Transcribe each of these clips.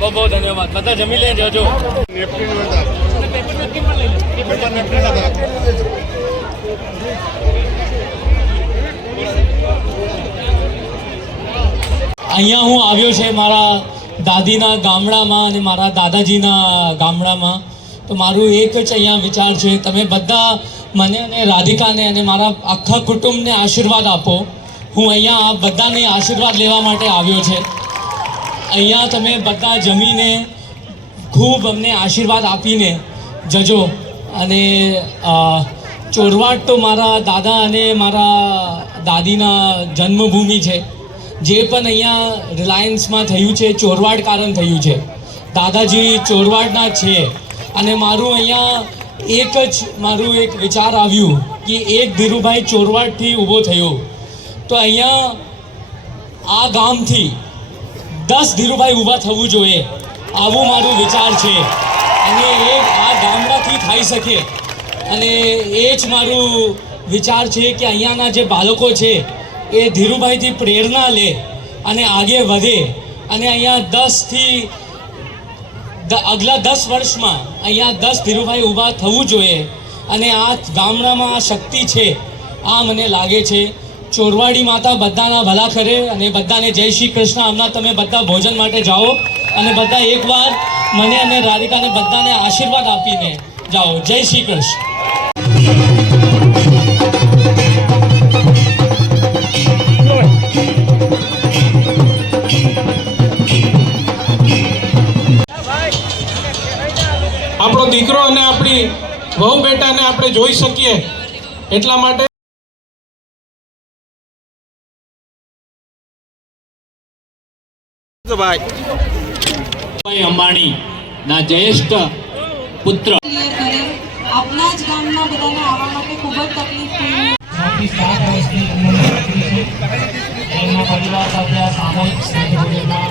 બહુ બહુ ધન્યવાદ. બધા જમી લે, જજો. અહીંયા હું આવ્યો છે મારા દાદીના ગામડામાં અને મારા દાદાજીના ગામડામાં. તો મારું એક જ અહીંયા વિચાર છે, તમે બધા મને અને રાધિકાને અને મારા આખા કુટુંબને આશીર્વાદ આપો. હું અહીંયા બધાને આશીર્વાદ લેવા માટે આવ્યો છે. અહીંયા તમે બધા જમીને ખૂબ અમને આશીર્વાદ આપીને જજો. અને ચોરવાટ તો મારા દાદા અને મારા દાદીના જન્મભૂમિ છે. જે પણ અહીંયા રિલાયન્સમાં થયું છે, ચોરવાડ કારણ થયું છે. દાદાજી ચોરવાડના છે. અને મારું અહીંયા એક જ, મારું એક વિચાર આવ્યું કે એક ધીરુભાઈ ચોરવાડથી ઊભો થયો. તો અહીંયા આ ગામથી દસ ધીરુભાઈ ઊભા થવું જોઈએ, આવું મારું વિચાર છે. અને એ આ ગામડાથી થઈ શકે. અને એ જ મારું વિચાર છે કે અહીંયાના જે બાળકો છે, એ ધીરુભાઈથી પ્રેરણા લે અને આગે વધે. અને અહીંયા દસથી આગલા દસ વર્ષમાં અહીંયા દસ ધીરુભાઈ ઊભા થવું જોઈએ અને આ ગામડામાં આ શક્તિ છે, આ મને લાગે છે. ચોરવાડી માતા બધાના ભલા કરે અને બધાને જય શ્રી કૃષ્ણ. હમણાં તમે બધા ભોજન માટે જાઓ અને બધા એકવાર મને અને રાધિકાને બધાને આશીર્વાદ આપીને જાઓ. જય શ્રી કૃષ્ણ. દીકરો અને આપણી વહુ બેટાને આપણે જોઈ શકીએ એટલા માટે ભાઈ અંબાણી ના જ્યેષ્ઠ પુત્ર. આપણા જ ગામના બધાને આવવા માટે ખૂબ જ તકલીફ થઈ એમના પરિવાર સાથે આ સામૂહિક સ્નેહ ભોજનમાં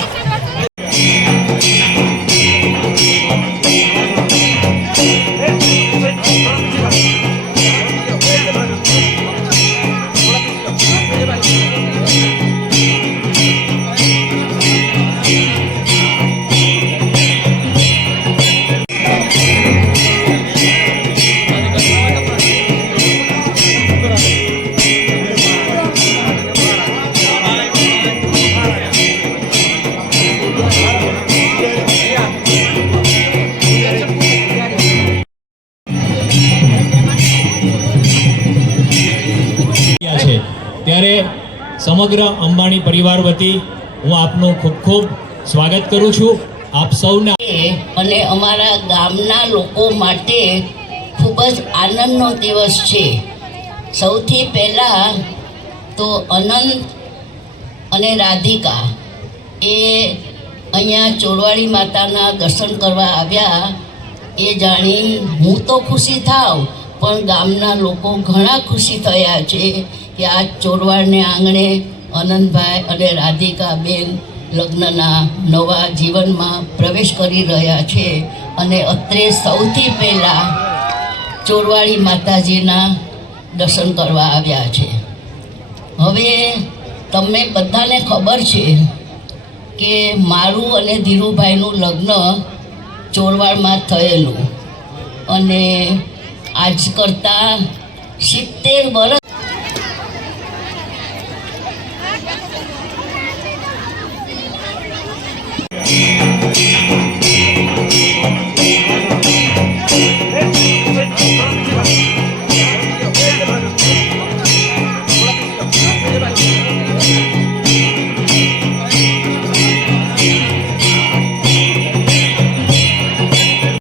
સમગ્ર અંબાણી પરિવાર વતી હું આપનું ખૂબ ખૂબ સ્વાગત કરું છું. આપ સૌને અને અમારા ગામના લોકો માટે ખૂબ જ આનંદનો દિવસ છે. સૌથી પહેલાં તો અનંત અને રાધિકા એ અહીંયા ચોરવાળી માતાના દર્શન કરવા આવ્યા. એ જાણી હું તો ખુશી થાવ, પણ ગામના લોકો ઘણા ખુશી થયા છે. કે આ ચોરવાડને આંગણે અનંતભાઈ અને રાધિકાબેન લગ્નના નવા જીવનમાં પ્રવેશ કરી રહ્યા છે અને અત્રે સૌથી પહેલાં ચોરવાળી માતાજીના દર્શન કરવા આવ્યા છે. હવે તમને બધાને ખબર છે કે મારું અને ધીરુભાઈનું લગ્ન ચોરવાડમાં થયેલું અને આજ કરતાં સિત્તેર વર્ષ